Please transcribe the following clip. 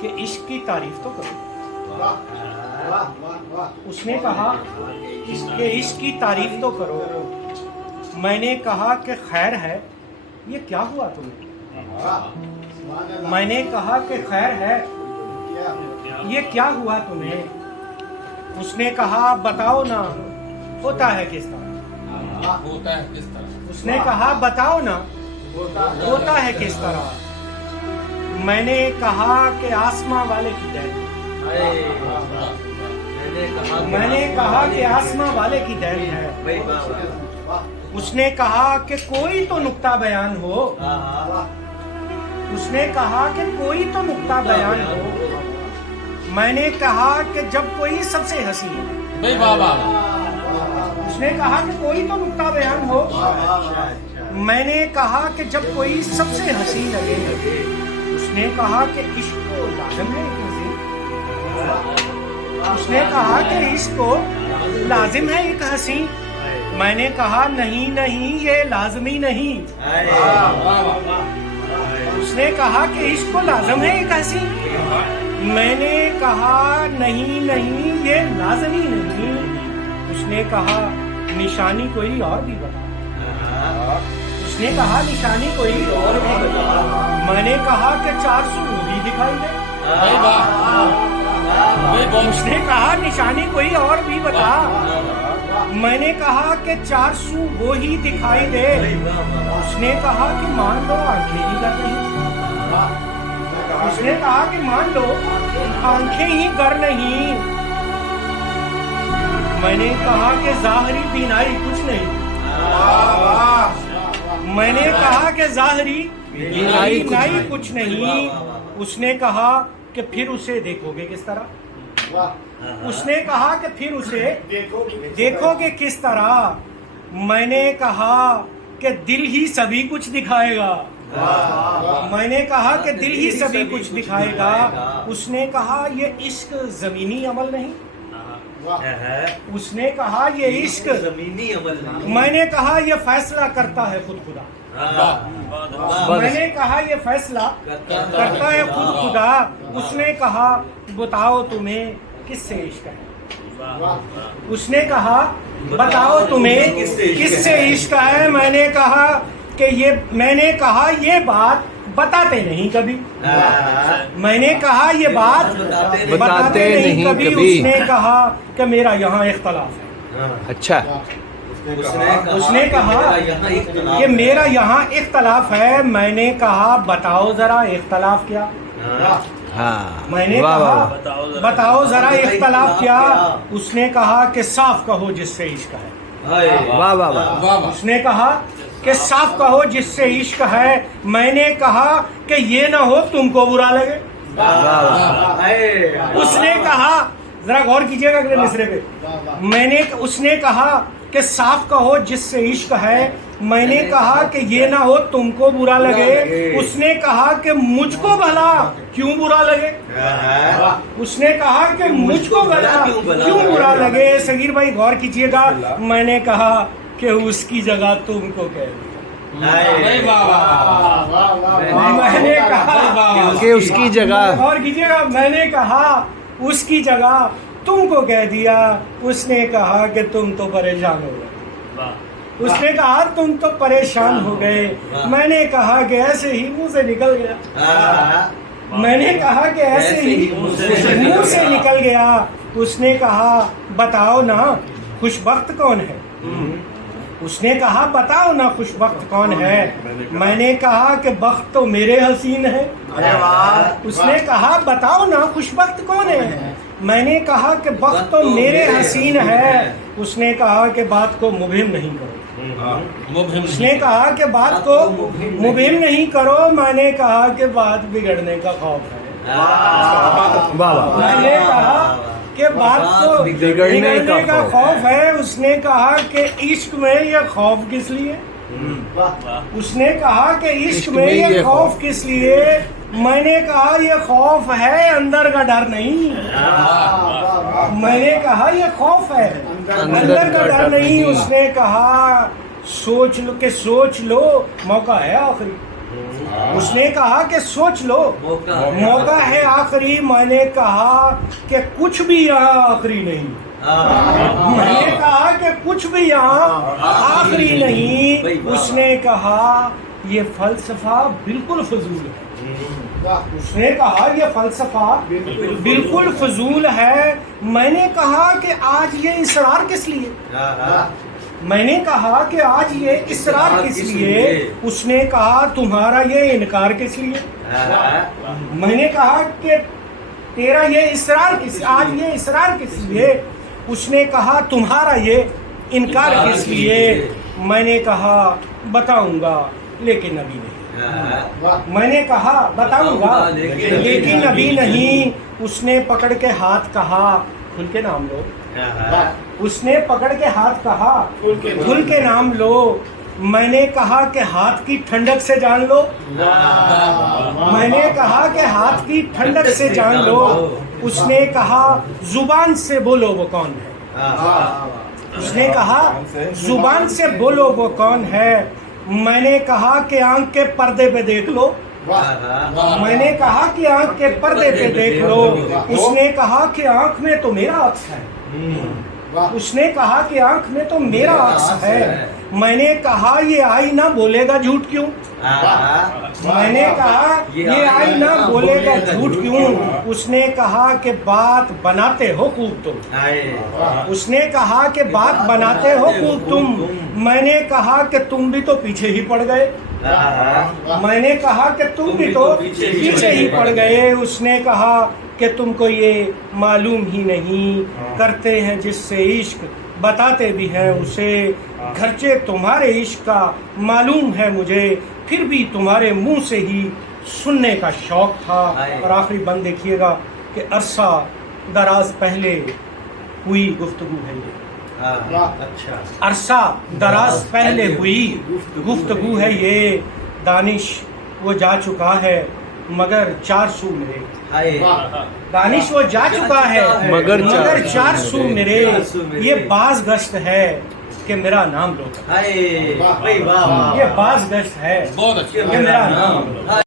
کہ عشق کی تعریف تو کرو. اس نے کہا کہ عشق کی تعریف تو کرو. میں نے کہا کہ خیر ہے، یہ کیا ہوا تمہیں؟ میں نے کہا کہ خیر ہے، یہ کیا ہوا تمہیں؟ اس نے کہا بتاؤ نا ہوتا ہے کس طرح. اس نے کہا بتاؤ نا ہوتا ہے کس طرح. میں نے کہا کہ آسماں والے کی دین. میں نے کہا کہ آسماں والے کی دین ہے. اس نے کہا کہ کوئی تو نقطہ بیان ہو. اس نے کہا کہ کوئی تو نقطہ بیان ہو. میں نے کہا کہ جب کوئی سب سے حسین ہے. اس نے کہا کہ کوئی تو نقطہ بیان ہو. میں نے کہا کہ جب کوئی سب سے حسین لگے. اس نے کہا کہ عشق کو لازم ہے ایک حسین. اس نے کہا کہ عشق کو لازم ہے ایک حسین. میں نے کہا نہیں نہیں یہ لازمی نہیں. اس نے کہا کہ عشق کو لازم ہے ایک حسین. میں نے کہا نہیں نہیں یہ لازمی نہیں. اس نے کہا نشانی کوئی اور بھی بتا. اس نے کہا نشانی کوئی اور بھی بتا. میں نے کہا کہ 400 وہی دکھائی دے. اس نے کہا نشانی کوئی اور بھی بتا. میں نے کہا کہ 400 وہی دکھائی دے. اس نے کہا کہ مان لو آنکھیں ہی گر نہیں. اس نے کہا کہ مان لو آنکھیں ہی گر نہیں. میں نے کہا کہ ظاہری بینائی کچھ نہیں. میں نے کہا کہ ظاہری بینائی کچھ نہیں. اس نے کہا کہ پھر اسے دیکھو گے کس طرح. اس نے کہا کہ پھر اسے دیکھو گے کس طرح. میں نے کہا کہ دل ہی سبھی کچھ دکھائے گا. میں نے کہا کہ دل ہی سبھی کچھ دکھائے گا. اس نے کہا یہ عشق زمینی عمل نہیں. اس نے کہا یہ عشق زمینی عمل نہیں. میں نے کہا یہ فیصلہ کرتا ہے خود خدا. میں نے کہا یہ فیصلہ کرتا ہے خود خدا. اس نے کہا بتاؤ تمہیں کس سے عشق ہے. اس نے کہا بتاؤ تمہیں کس سے عشق ہے. میں نے کہا کہ میں نے کہا یہ بات بتاتے نہیں کبھی. میں نے کہا یہ بات بتاتے نہیں کبھی. اس نے کہا کہ میرا یہاں اختلاف ہے. اچھا. اس نے کہا کہ میرا یہاں اختلاف ہے. میں نے کہا بتاؤ ذرا اختلاف کیا. میں نے کہا بتاؤ ذرا اختلاف کیا. اس نے کہا کہ صاف کہو جس سے عشق ہے. اس نے کہا کہ صاف کہو جس سے عشق ہے. میں نے کہا کہ یہ نہ ہو تم کو برا لگے. اس نے کہا ذرا غور کیجئے گا اگلے مصرے پہ. اس نے کہا کہ صاف کہو جس سے عشق ہے. میں نے کہا کہ یہ نہ ہو تم کو برا لگے. اس نے کہا کہ مجھ کو بھلا کیوں برا لگے. اس نے کہا کہ مجھ کو بھلا کیوں برا لگے. صغیر بھائی غور کیجئے گا. میں نے کہا کہ اس کی جگہ تم کو کہہ دیا. میں نے کہا کہ اس کی جگہ غور کیجئے گا. میں نے کہا اس کی جگہ تم کو کہہ دیا. اس نے کہا کہ تم تو پریشان ہو گئے. اس نے کہا تم تو پریشان ہو گئے. میں نے کہا کہ ایسے ہی منہ سے نکل گیا. میں نے کہا کہ ایسے ہی منہ سے نکل گیا. اس نے کہا بتاؤ نا خوش بخت کون ہے. اس نے کہا بتاؤ نا خوش بخت کون ہے. میں نے کہا کہ بخت تو میرے حسین ہے. اس نے کہا بتاؤ نا خوش بخت کون ہے. میں نے کہا کہ بخت تو میرے حسین ہے. اس نے کہا کہ بات کو مبہم نہیں کرو. اس نے کہا کہ بات کو مبہم نہیں کرو. میں نے کہا کہ بات بگڑنے کا خوف ہے. میں نے کہا کہ بات کو بگڑنے کا خوف ہے. اس نے کہا کہ عشق میں یہ خوف کس لیے. اس نے کہا کہ عشق میں یہ خوف کس لیے. میں نے کہا یہ خوف ہے اندر کا ڈر نہیں. میں نے کہا یہ خوف ہے اندر کا ڈر نہیں. اس نے کہا سوچ لو موقع ہے آخری. اس نے کہا کہ سوچ لو، موقع ہے آخری. میں نے کہا کہ کچھ بھی یہاں آخری نہیں. میں نے کہا کہ کچھ بھی یہاں آخری نہیں. اس نے کہا یہ فلسفہ بالکل فضول ہے. اس نے کہا یہ فلسفہ بالکل فضول ہے. میں نے کہا کہ آج یہ اصرار کس لیے؟ میں نے کہا کہ آج یہ اصرار کس لیے؟ اس نے کہا تمہارا یہ انکار کس لیے؟ میں نے کہا کہ تیرا یہ اصرار کس، آج یہ اصرار کس لیے؟ اس نے کہا تمہارا یہ انکار کس لیے؟ میں نے کہا بتاؤں گا لیکن ابھی نہیں. میں نے کہا بتاؤں گا لیکن ابھی نہیں. اس نے پکڑ کے ہاتھ کہا کھل کے نام لو. اس نے پکڑ کے ہاتھ کہا کھل کے نام لو. میں نے کہا کہ ہاتھ کی ٹھنڈک سے جان لو. میں نے کہا کہ ہاتھ کی ٹھنڈک سے جان لو. اس نے کہا زبان سے بولو وہ کون ہے. اس نے کہا زبان سے بولو وہ کون ہے. میں نے کہا کہ آنکھ کے پردے پہ دیکھ لو. میں نے کہا کہ آنکھ کے پردے پہ دیکھ لو. اس نے کہا کہ آنکھ میں تو میرا عکس ہے. اس نے کہا کہ آنکھ میں تو میرا عکس ہے. میں نے کہا یہ آئینہ بولے گا جھوٹ کیوں؟ میں نے کہا یہ آئینہ بولے گا جھوٹ کیوں؟ اس نے کہا کہ بات بناتے ہو خوب تم. اس نے کہا کہ بات بناتے ہو خوب تم. میں نے کہا کہ تم بھی تو پیچھے ہی پڑ گئے. میں نے کہا کہ تم بھی تو پیچھے ہی پڑ گئے. اس نے کہا کہ تم کو یہ معلوم ہی نہیں، کرتے ہیں جس سے عشق بتاتے بھی ہیں اسے. گرچہ تمہارے عشق کا معلوم ہے مجھے، پھر بھی تمہارے منہ سے ہی سننے کا شوق تھا. اور آخری بند دیکھیے گا کہ عرصہ دراز پہلے ہوئی گفتگو ہے یہ. عرصہ دراز پہلے ہوئی گفتگو ہے یہ. دانش وہ جا چکا ہے مگر 4 سو میرے. دانش وہ جا چکا ہے مگر 4 سو میرے. یہ باز گشت ہے کہ میرا نام لو. یہ باز گشت ہے کہ میرا نام لو.